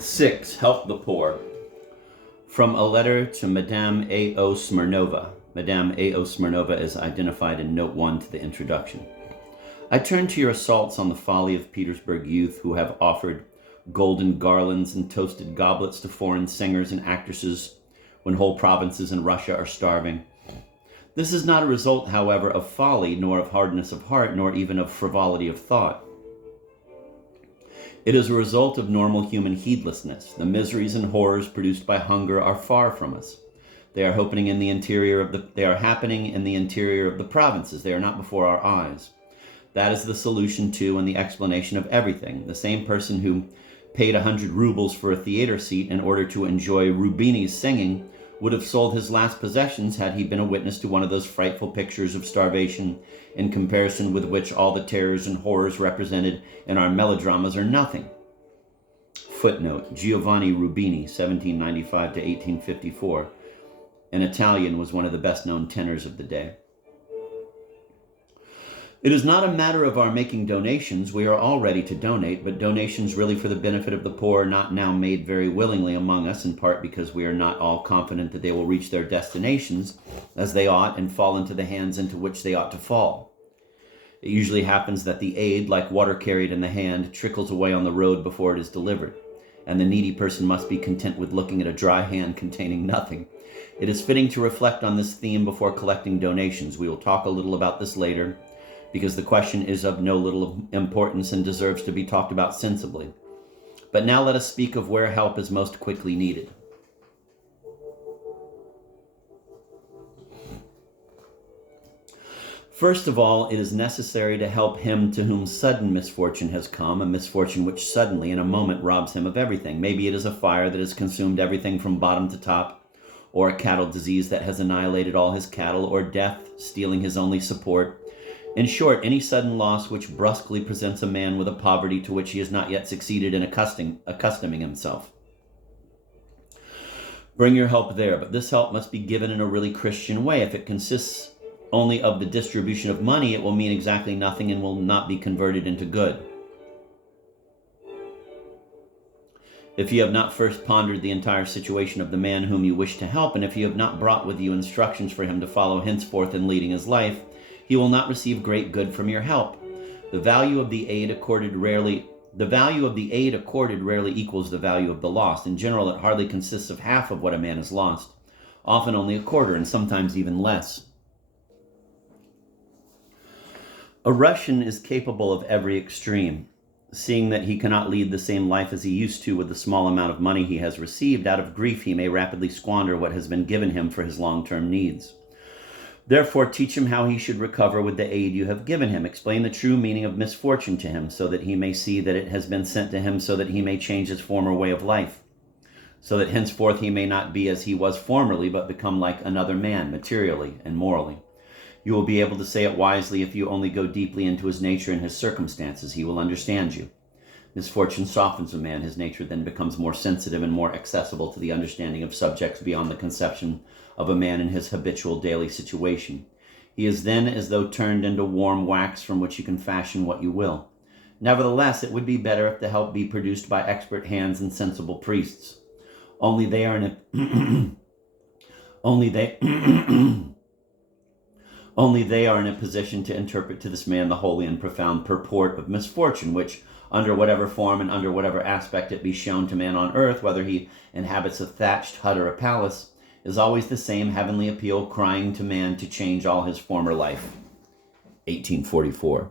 6. Help the poor. From a letter to Madame A.O. Smirnova. Madame A.O. Smirnova is identified in Note 1 to the introduction. I turn to your assaults on the folly of Petersburg youth who have offered golden garlands and toasted goblets to foreign singers and actresses when whole provinces in Russia are starving. This is not a result, however, of folly, nor of hardness of heart, nor even of frivolity of thought. It is a result of normal human heedlessness. The miseries and horrors produced by hunger are far from us. They are happening in the interior of the provinces. They are not before our eyes. That is the solution to and the explanation of everything. The same person who paid 100 rubles for a theater seat in order to enjoy Rubini's singing would have sold his last possessions had he been a witness to one of those frightful pictures of starvation, in comparison with which all the terrors and horrors represented in our melodramas are nothing. Footnote: Giovanni Rubini, 1795 to 1854. An Italian, was one of the best-known tenors of the day. It is not a matter of our making donations. We are all ready to donate, but donations really for the benefit of the poor are not now made very willingly among us, in part because we are not all confident that they will reach their destinations as they ought and fall into the hands into which they ought to fall. It usually happens that the aid, like water carried in the hand, trickles away on the road before it is delivered, and the needy person must be content with looking at a dry hand containing nothing. It is fitting to reflect on this theme before collecting donations. We will talk a little about this later, because the question is of no little importance and deserves to be talked about sensibly. But now let us speak of where help is most quickly needed. First of all, it is necessary to help him to whom sudden misfortune has come, a misfortune which suddenly, in a moment, robs him of everything. Maybe it is a fire that has consumed everything from bottom to top, or a cattle disease that has annihilated all his cattle, or death stealing his only support. In short, any sudden loss which brusquely presents a man with a poverty to which he has not yet succeeded in accustoming himself. Bring your help there, but this help must be given in a really Christian way. If it consists only of the distribution of money, it will mean exactly nothing and will not be converted into good. If you have not first pondered the entire situation of the man whom you wish to help, and if you have not brought with you instructions for him to follow henceforth in leading his life, he will not receive great good from your help. The value of the aid accorded rarely equals the value of the lost. In general, it hardly consists of half of what a man has lost, often only a quarter, and sometimes even less. A Russian is capable of every extreme. Seeing that he cannot lead the same life as he used to with the small amount of money he has received, out of grief he may rapidly squander what has been given him for his long-term needs. Therefore, teach him how he should recover with the aid you have given him. Explain the true meaning of misfortune to him, so that he may see that it has been sent to him, so that he may change his former way of life, so that henceforth he may not be as he was formerly, but become like another man, materially and morally. You will be able to say it wisely if you only go deeply into his nature and his circumstances. He will understand you. Misfortune softens a man. His nature then becomes more sensitive and more accessible to the understanding of subjects beyond the conception of a man in his habitual daily situation. He is then as though turned into warm wax from which you can fashion what you will. Nevertheless, it would be better if the help be produced by expert hands and sensible priests. Only they are in a position to interpret to this man the holy and profound purport of misfortune, which, under whatever form and under whatever aspect it be shown to man on earth, whether he inhabits a thatched hut or a palace, is always the same heavenly appeal crying to man to change all his former life. 1844.